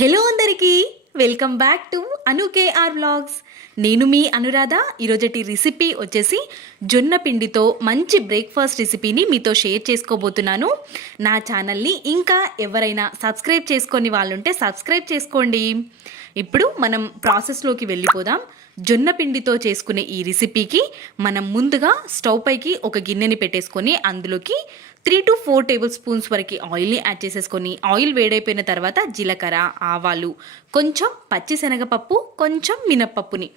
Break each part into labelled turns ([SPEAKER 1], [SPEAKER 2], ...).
[SPEAKER 1] Hello అందరికీ welcome back to Anu KR vlogs. నేను మీ అనురాధ. ఈరోజటి రెసిపీ వచ్చేసి జొన్న పిండితో మంచి బ్రేక్ఫాస్ట్ రెసిపీని మీతో షేర్ చేసుకోబోతున్నాను. నా ఛానల్ని ఇంకా ఎవరైనా సబ్స్క్రైబ్ చేసుకొని వాళ్ళుంటే సబ్స్క్రైబ్ చేసుకోండి. ఇప్పుడు మనం ప్రాసెస్లోకి వెళ్ళిపోదాం. జొన్న పిండితో చేసుకునే ఈ రెసిపీకి మనం ముందుగా స్టవ్ పైకి ఒక గిన్నెని పెట్టేసుకొని అందులోకి three to four table spoons వరకు ఆయిల్ని యాడ్ చేసేసుకొని ఆయిల్ వేడైపోయిన తర్వాత జీలకర్ర ఆవాలు కొంచెం పచ్చిశనగపప్పు కొంచెం మినప్పప్పుని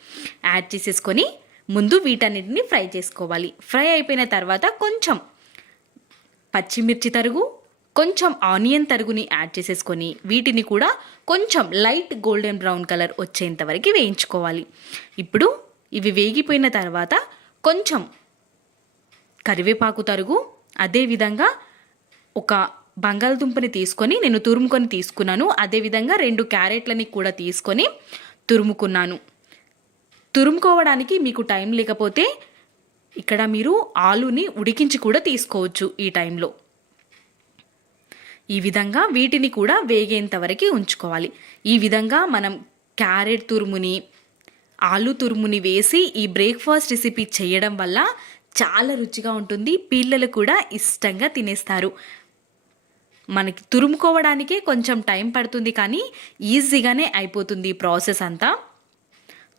[SPEAKER 1] యాడ్ చేసేసుకొని ముందు వీటన్నిటిని ఫ్రై చేసుకోవాలి. ఫ్రై అయిపోయిన తర్వాత కొంచెం పచ్చిమిర్చి తరుగు కొంచెం ఆనియన్ తరుగుని యాడ్ చేసేసుకొని వీటిని కూడా కొంచెం లైట్ గోల్డెన్ బ్రౌన్ కలర్ వచ్చేంత వరకు వేయించుకోవాలి. ఇప్పుడు ఇవి వేగిపోయిన తర్వాత కొంచెం కరివేపాకు తరుగు అదేవిధంగా ఒక బంగాళదుంపని తీసుకొని నేను తురుముకొని తీసుకున్నాను. అదేవిధంగా రెండు క్యారెట్లని కూడా తీసుకొని తురుముకున్నాను. తురుముకోవడానికి మీకు టైం లేకపోతే ఇక్కడ మీరు ఆలుని ఉడికించి కూడా తీసుకోవచ్చు ఈ టైంలో. ఈ విధంగా వీటిని కూడా వేగేంత వరకు ఉంచుకోవాలి. ఈ విధంగా మనం క్యారెట్ తురుముని ఆలు తురుముని వేసి ఈ బ్రేక్ఫాస్ట్ రెసిపీ చేయడం వల్ల చాలా రుచిగా ఉంటుంది. పిల్లలు కూడా ఇష్టంగా తినేస్తారు. మనకి తురుముకోవడానికే కొంచెం టైం పడుతుంది కానీ ఈజీగానే అయిపోతుంది ఈ ప్రాసెస్ అంతా.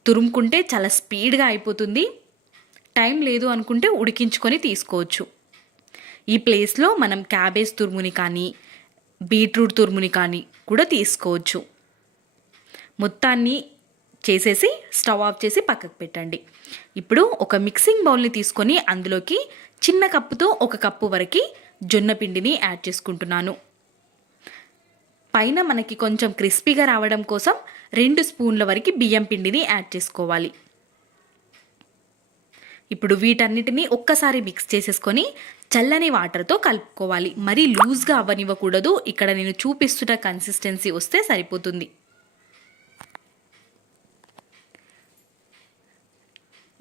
[SPEAKER 1] తురుముకుంటే చాలా స్పీడ్గా అయిపోతుంది. టైం లేదు అనుకుంటే ఉడికించుకొని తీసుకోవచ్చు. ఈ ప్లేస్లో మనం క్యాబేజ్ తురుముని కానీ బీట్రూట్ తురుముని కానీ కూడా తీసుకోవచ్చు. మొత్తాన్ని చేసేసి స్టవ్ ఆఫ్ చేసి పక్కకు పెట్టండి. ఇప్పుడు ఒక మిక్సింగ్ బౌల్ని తీసుకొని అందులోకి చిన్న కప్పుతో ఒక కప్పు వరకు జొన్న పిండిని యాడ్ చేసుకుంటున్నాను. పైన మనకి కొంచెం క్రిస్పీగా రావడం కోసం రెండు స్పూన్ల వరకు బియ్యం పిండిని యాడ్ చేసుకోవాలి. ఇప్పుడు వీటన్నిటిని ఒక్కసారి మిక్స్ చేసేసుకొని చల్లని వాటర్తో కలుపుకోవాలి. మరీ లూజ్గా అవ్వనివ్వకూడదు. ఇక్కడ నేను చూపిస్తున్న కన్సిస్టెన్సీ వస్తే సరిపోతుంది.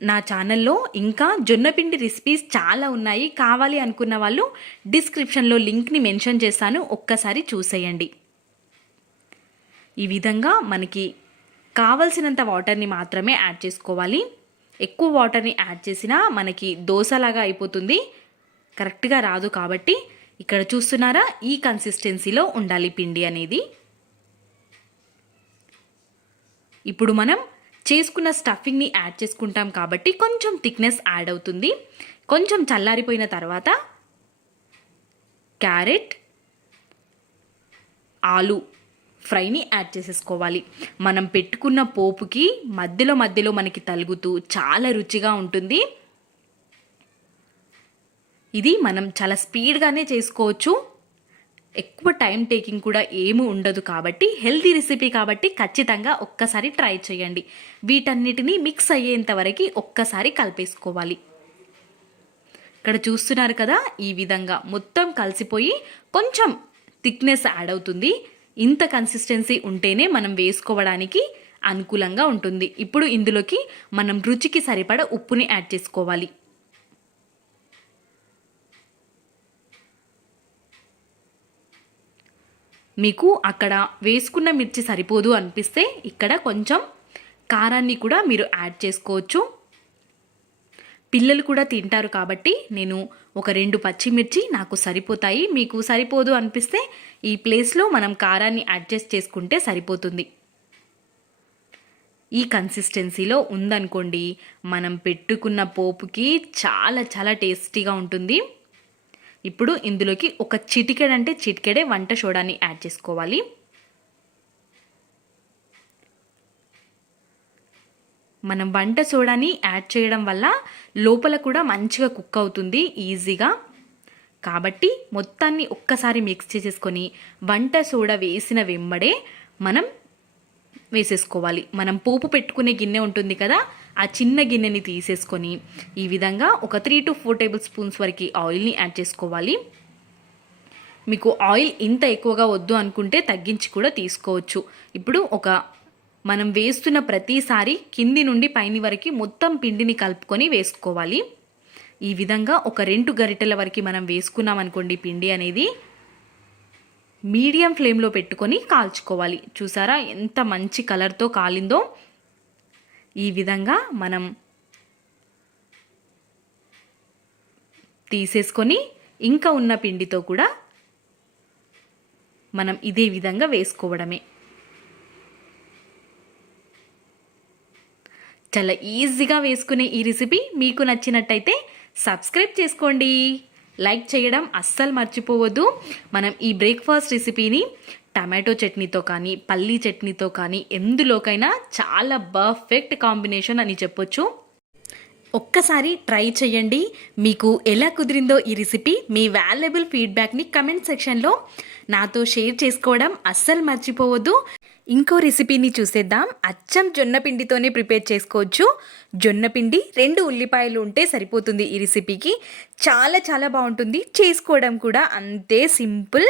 [SPEAKER 1] నా ఛానల్లో ఇంకా జొన్నపిండి రెసిపీస్ చాలా ఉన్నాయి. కావాలి అనుకున్న వాళ్ళు డిస్క్రిప్షన్లో లింక్ని మెన్షన్ చేస్తాను ఒక్కసారి చూసేయండి. ఈ విధంగా మనకి కావలసినంత వాటర్ని మాత్రమే యాడ్ చేసుకోవాలి. ఎక్కువ వాటర్ని యాడ్ చేసినా మనకి దోశలాగా అయిపోతుంది. కరెక్ట్గా రాదు కాబట్టి ఇక్కడ చూస్తున్నారా? ఈ కన్సిస్టెన్సీలో ఉండాలి పిండి అనేది. ఇప్పుడు మనం చేసుకున్న స్టఫింగ్ని యాడ్ చేసుకుంటాం కాబట్టి కొంచెం థిక్నెస్ యాడ్ అవుతుంది. కొంచెం చల్లారిపోయిన తర్వాత క్యారెట్ ఆలు ఫ్రైని యాడ్ చేసేసుకోవాలి. మనం పెట్టుకున్న పోపుకి మధ్యలో మధ్యలో మనకి తలుగుతూ చాలా రుచిగా ఉంటుంది. ఇది మనం చాలా స్పీడ్గానే చేసుకోవచ్చు. ఎక్కువ టైం టేకింగ్ కూడా ఏమీ ఉండదు కాబట్టి హెల్తీ రెసిపీ కాబట్టి ఖచ్చితంగా ఒక్కసారి ట్రై చేయండి. వీటన్నిటిని మిక్స్ అయ్యేంత వరకు ఒక్కసారి కలిపేసుకోవాలి. ఇక్కడ చూస్తున్నారు కదా ఈ విధంగా మొత్తం కలిసిపోయి కొంచెం థిక్నెస్ యాడ్ అవుతుంది. ఇంత కన్సిస్టెన్సీ ఉంటేనే మనం వేసుకోవడానికి అనుకూలంగా ఉంటుంది. ఇప్పుడు ఇందులోకి మనం రుచికి సరిపడ ఉప్పుని యాడ్ చేసుకోవాలి. మీకు అక్కడ వేసుకున్న మిర్చి సరిపోదు అనిపిస్తే ఇక్కడ కొంచెం కారాన్ని కూడా మీరు యాడ్ చేసుకోవచ్చు. పిల్లలు కూడా తింటారు కాబట్టి నేను ఒక రెండు పచ్చిమిర్చి నాకు సరిపోతాయి. మీకు సరిపోదు అనిపిస్తే ఈ ప్లేస్లో మనం కారాన్ని అడ్జస్ట్ చేసుకుంటే సరిపోతుంది. ఈ కన్సిస్టెన్సీలో ఉందనుకోండి మనం పెట్టుకున్న పోపుకి చాలా చాలా టేస్టీగా ఉంటుంది. ఇప్పుడు ఇందులోకి ఒక చిటికెడంటే చిటికెడే వంట సోడాని యాడ్ చేసుకోవాలి. మనం వంట సోడాని యాడ్ చేయడం వల్ల లోపల కూడా మంచిగా కుక్ అవుతుంది ఈజీగా. కాబట్టి మొత్తాన్ని ఒక్కసారి మిక్స్ చేసేసుకొని వంట సోడా వేసిన వెంబడే మనం వేసేసుకోవాలి. మనం పోపు పెట్టుకునే గిన్నె ఉంటుంది కదా ఆ చిన్న గిన్నెని తీసేసుకొని ఈ విధంగా ఒక three to four table spoons వరకు ఆయిల్ని యాడ్ చేసుకోవాలి. మీకు ఆయిల్ ఇంత ఎక్కువగా వద్దు అనుకుంటే తగ్గించి కూడా తీసుకోవచ్చు. ఇప్పుడు ఒక మనం వేస్తున్న ప్రతిసారి కింది నుండి పైని వరకు మొత్తం పిండిని కలుపుకొని వేసుకోవాలి. ఈ విధంగా ఒక రెండు గరిటెల వరకు మనం వేసుకున్నాం అనుకోండి పిండి అనేది మీడియం ఫ్లేమ్లో పెట్టుకొని కాల్చుకోవాలి. చూసారా? ఎంత మంచి కలర్తో కాలిందో. ఈ విధంగా మనం తీసేసుకొని ఇంకా ఉన్న పిండితో కూడా మనం ఇదే విధంగా వేసుకోవడమే. చాలా ఈజీగా వేసుకునే ఈ రెసిపీ మీకు నచ్చినట్టయితే సబ్స్క్రైబ్ చేసుకోండి. లైక్ చేయడం అస్సలు మర్చిపోవద్దు. మనం ఈ బ్రేక్ఫాస్ట్ రెసిపీని టమాటో చట్నీతో కానీ పల్లీ చట్నీతో కానీ ఎందులోకైనా చాలా పర్ఫెక్ట్ కాంబినేషన్ అని చెప్పొచ్చు. ఒక్కసారి ట్రై చేయండి. మీకు ఎలా కుదిరిందో ఈ రెసిపీ మీ వాల్యుబుల్ ఫీడ్బ్యాక్ని కమెంట్ సెక్షన్లో నాతో షేర్ చేసుకోవడం అస్సలు మర్చిపోవద్దు. ఇంకో రెసిపీని చూసేద్దాం. అచ్చం జొన్న పిండితోనే ప్రిపేర్ చేసుకోవచ్చు. జొన్న పిండి రెండు ఉల్లిపాయలు ఉంటే సరిపోతుంది ఈ రెసిపీకి. చాలా చాలా బాగుంటుంది. చేసుకోవడం కూడా అంతే సింపుల్.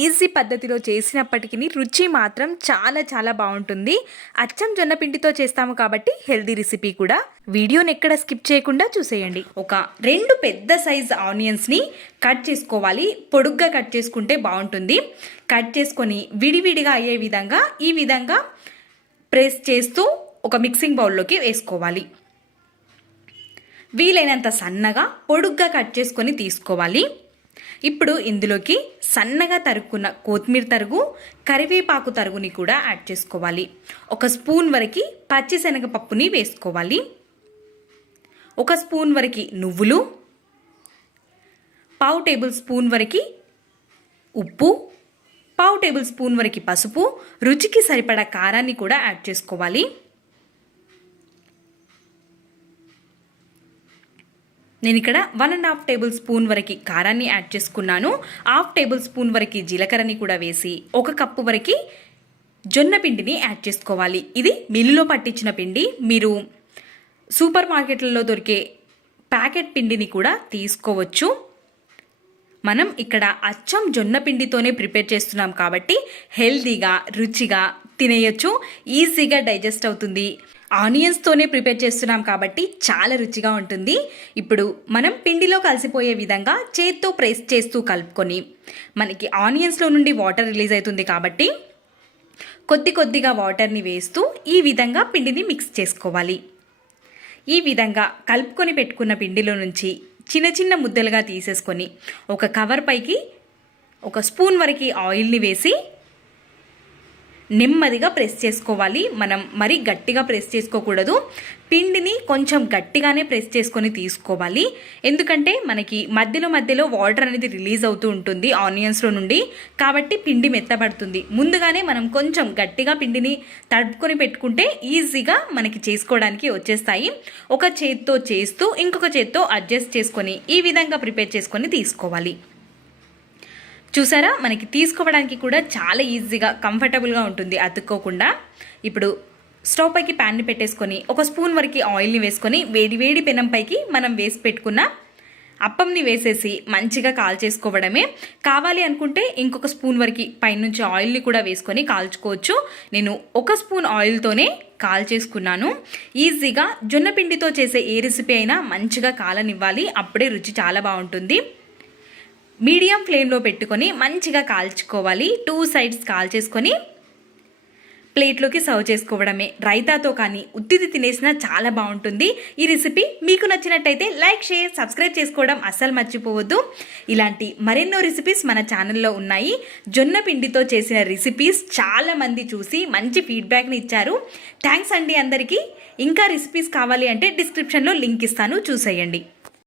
[SPEAKER 1] ఈజీ పద్ధతిలో చేసినప్పటికీ రుచి మాత్రం చాలా చాలా బాగుంటుంది. అచ్చం జొన్న పిండితో చేస్తాము కాబట్టి హెల్దీ రెసిపీ కూడా. వీడియోని ఎక్కడ స్కిప్ చేయకుండా చూసేయండి. ఒక రెండు పెద్ద సైజ్ ఆనియన్స్ని కట్ చేసుకోవాలి. పొడుగ్గా కట్ చేసుకుంటే బాగుంటుంది. కట్ చేసుకొని విడివిడిగా అయ్యే విధంగా ఈ విధంగా ప్రెస్ చేస్తూ ఒక మిక్సింగ్ బౌల్లోకి వేసుకోవాలి. వీలైనంత సన్నగా పొడుగ్గా కట్ చేసుకొని తీసుకోవాలి. ఇప్పుడు ఇందులోకి సన్నగా తరుక్కున్న కొత్తిమీర తరుగు కరివేపాకు తరుగుని కూడా యాడ్ చేసుకోవాలి. ఒక స్పూన్ వరకు పచ్చిశనగపప్పుని వేసుకోవాలి. ఒక స్పూన్ వరకు నువ్వులు పావు టేబుల్ స్పూన్ వరకు ఉప్పు పావు టేబుల్ స్పూన్ వరకు పసుపు. రుచికి సరిపడా కారాన్ని కూడా యాడ్ చేసుకోవాలి. నేను ఇక్కడ one and half table spoon వరకు కారాన్ని యాడ్ చేసుకున్నాను. హాఫ్ టేబుల్ స్పూన్ వరకు జీలకర్రని కూడా వేసి ఒక కప్పు వరకు జొన్న పిండిని యాడ్ చేసుకోవాలి. ఇది మిల్లులో పట్టించిన పిండి. మీరు సూపర్ మార్కెట్లలో దొరికే ప్యాకెట్ పిండిని కూడా తీసుకోవచ్చు. మనం ఇక్కడ అచ్చం జొన్న పిండితోనే ప్రిపేర్ చేస్తున్నాం కాబట్టి హెల్తీగా రుచిగా తినేయచ్చు ఈజీగా డైజెస్ట్ అవుతుంది. ఆనియన్స్తోనే ప్రిపేర్ చేస్తున్నాం కాబట్టి చాలా రుచిగా ఉంటుంది. ఇప్పుడు మనం పిండిలో కలిసిపోయే విధంగా చేత్తో ప్రెస్ చేస్తూ కలుపుకొని మనకి ఆనియన్స్లో నుండి వాటర్ రిలీజ్ అవుతుంది కాబట్టి కొద్ది కొద్దిగా వాటర్ని వేస్తూ ఈ విధంగా పిండిని మిక్స్ చేసుకోవాలి. ఈ విధంగా కలుపుకొని పెట్టుకున్న పిండిలో నుంచి చిన్న చిన్న ముద్దలుగా తీసేసుకొని ఒక కవర్ పైకి ఒక స్పూన్ వరకు ఆయిల్ని వేసి నెమ్మదిగా ప్రెస్ చేసుకోవాలి. మనం మరీ గట్టిగా ప్రెస్ చేసుకోకూడదు. పిండిని కొంచెం గట్టిగానే ప్రెస్ చేసుకొని తీసుకోవాలి. ఎందుకంటే మనకి మధ్యలో మధ్యలో వాటర్ అనేది రిలీజ్ అవుతూ ఉంటుంది ఆనియన్స్లో నుండి. కాబట్టి పిండి మెత్తబడుతుంది. ముందుగానే మనం కొంచెం గట్టిగా పిండిని తడుపుకొని పెట్టుకుంటే ఈజీగా మనకి చేసుకోవడానికి వచ్చేస్తాయి. ఒక చేత్తో చేస్తూ ఇంకొక చేత్తో అడ్జస్ట్ చేసుకొని ఈ విధంగా ప్రిపేర్ చేసుకొని తీసుకోవాలి. చూసారా? మనకి తీసుకోవడానికి కూడా చాలా ఈజీగా కంఫర్టబుల్గా ఉంటుంది. అతుక్కోకుండా ఇప్పుడు స్టవ్ పైకి ప్యాన్ని పెట్టేసుకొని ఒక స్పూన్ వరకు ఆయిల్ని వేసుకొని వేడి వేడి పెనం పైకి మనం వేసి పెట్టుకున్న అప్పంని వేసేసి మంచిగా కాల్చేసుకోవడమే. కావాలి అనుకుంటే ఇంకొక స్పూన్ వరకు పైనుంచి ఆయిల్ని కూడా వేసుకొని కాల్చుకోవచ్చు. నేను ఒక స్పూన్ ఆయిల్తోనే కాల్చేసుకున్నాను. ఈజీగా జొన్న పిండితో చేసే ఏ రెసిపీ అయినా మంచిగా కాలనివ్వాలి. అప్పుడే రుచి చాలా బాగుంటుంది. మీడియం ఫ్లేమ్లో పెట్టుకొని మంచిగా కాల్చుకోవాలి. టూ సైడ్స్ కాల్చేసుకొని ప్లేట్లోకి సర్వ్ చేసుకోవడమే. రైతాతో కానీ ఉత్తిది తినేసినా చాలా బాగుంటుంది. ఈ రెసిపీ మీకు నచ్చినట్టయితే లైక్ షేర్ సబ్స్క్రైబ్ చేసుకోవడం అస్సలు మర్చిపోవద్దు. ఇలాంటి మరెన్నో రెసిపీస్ మన ఛానల్లో ఉన్నాయి. జొన్న పిండితో చేసిన రెసిపీస్ చాలామంది చూసి మంచి ఫీడ్బ్యాక్ని ఇచ్చారు. థ్యాంక్స్ అండి అందరికీ. ఇంకా రెసిపీస్ కావాలి అంటే డిస్క్రిప్షన్లో లింక్ ఇస్తాను. చూసేయండి.